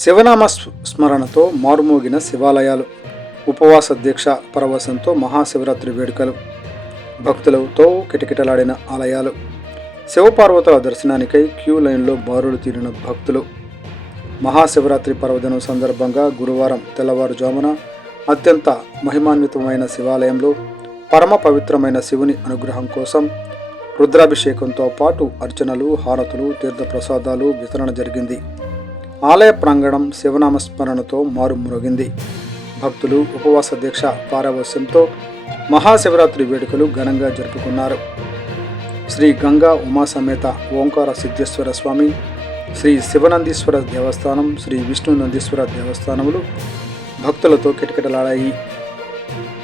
శివనామ స్మరణతో మారుమోగిన శివాలయాలు, ఉపవాస దీక్ష పరవశంతో మహాశివరాత్రి వేడుకలు, భక్తులతో కిటకిటలాడిన ఆలయాలు, శివపార్వతుల దర్శనానికై క్యూ లైన్లో బారులు తీరిన భక్తులు. మహాశివరాత్రి పర్వదినం సందర్భంగా గురువారం తెల్లవారుజామున అత్యంత మహిమాన్వితమైన శివాలయంలో పరమ పవిత్రమైన శివుని అనుగ్రహం కోసం రుద్రాభిషేకంతో పాటు అర్చనలు, హారతులు, తీర్థప్రసాదాలు వితరణ జరిగింది. ఆలయ ప్రాంగణం శివనామస్మరణతో మారుమ్రోగింది. భక్తులు ఉపవాస దీక్ష పారవస్యంతో మహాశివరాత్రి వేడుకలు ఘనంగా జరుపుకున్నారు. శ్రీ గంగా ఉమాసమేత ఓంకార సిద్ధేశ్వర స్వామి, శ్రీ శివనందీశ్వర దేవస్థానం, శ్రీ విష్ణు నందీశ్వర దేవస్థానములు భక్తులతో కిటకిటలాడాయి.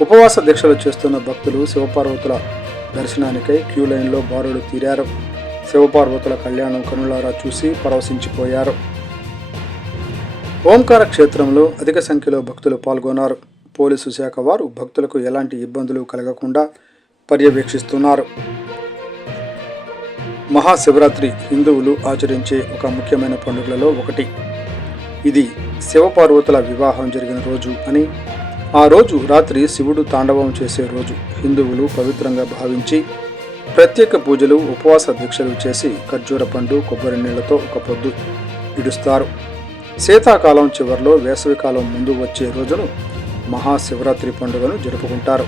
ఉపవాస దీక్షలు చేస్తున్న భక్తులు శివపార్వతుల దర్శనానికై క్యూ లైన్లో బారులు తీరారు. శివపార్వతుల కళ్యాణం కనులారా చూసి పరవశించిపోయారు. ఓంకార క్షేత్రంలో అధిక సంఖ్యలో భక్తులు పాల్గొన్నారు. పోలీసు శాఖ వారు భక్తులకు ఎలాంటి ఇబ్బందులు కలగకుండా పర్యవేక్షిస్తున్నారు. మహాశివరాత్రి హిందువులు ఆచరించే ఒక ముఖ్యమైన పండుగలలో ఒకటి. ఇది శివపార్వతుల వివాహం జరిగిన రోజు అని, ఆ రోజు రాత్రి శివుడు తాండవం చేసే రోజు హిందువులు పవిత్రంగా భావించి ప్రత్యేక పూజలు, ఉపవాస దీక్షలు చేసి ఖర్జూర పండు, కొబ్బరి నీళ్లతో ఒక పొద్దు ఇడుస్తారు. శీతాకాలం చివరిలో వేసవికాలం ముందు వచ్చే రోజును మహాశివరాత్రి పండుగను జరుపుకుంటారు.